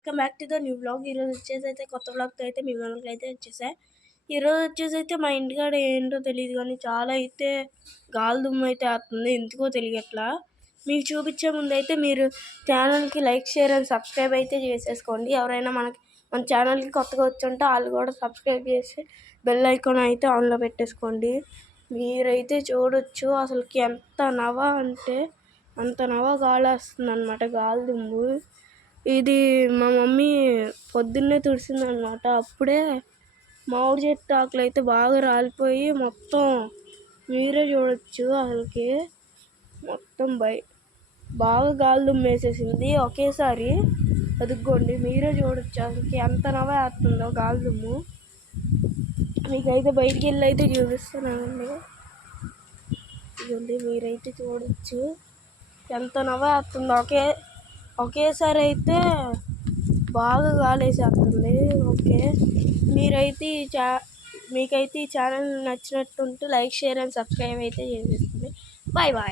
Welcome back to the new blog. ఈరోజు వచ్చేసి కొత్త బ్లాగ్తో అయితే మీ అయితే వచ్చేసాయి. ఈరోజు వచ్చేసి మా ఇంటికాడ ఏంటో తెలియదు కానీ చాలా అయితే గాలి దుమ్ము అయితే వస్తుంది. ఎందుకో తెలియట్లా. మీకు చూపించే ముందు అయితే మీరు ఛానల్కి లైక్ షేర్ అండ్ సబ్స్క్రైబ్ అయితే చేసేసుకోండి. ఎవరైనా మన ఛానల్కి కొత్తగా వచ్చుంటే వాళ్ళు కూడా సబ్స్క్రైబ్ చేసి బెల్ ఐకాన్ అయితే ఆన్లో పెట్టేసుకోండి. మీరైతే చూడొచ్చు అసలుకి ఎంత నవ అంటే అంత నవ గాలి వస్తుంది అనమాట, గాలి దుమ్ము. ఇది మా మమ్మీ పొద్దున్నే తుడిసిందనమాట. అప్పుడే మామిడి చెట్టు ఆకులు అయితే బాగా రాలిపోయి మొత్తం మీరే చూడొచ్చు అసలుకి మొత్తం బాగా గాలి దుమ్మేసేసింది ఒకేసారి. అదుగోండి మీరే చూడొచ్చు అసలుకి ఎంత నవ్వేస్తుందో గాలి దుమ్ము. మీకైతే బయటికి వెళ్ళి అయితే చూపిస్తున్నానండి. ఇదండి మీరైతే చూడొచ్చు ఎంత నవ్వేస్తుందో. ఒకేసారి అయితే బాగా గాలేసేస్తుంది. ఓకే, మీకైతే ఈ ఛానల్ నచ్చినట్టుంటే లైక్ షేర్ అండ్ సబ్స్క్రైబ్ అయితే చేసేస్తుంది. Bye bye.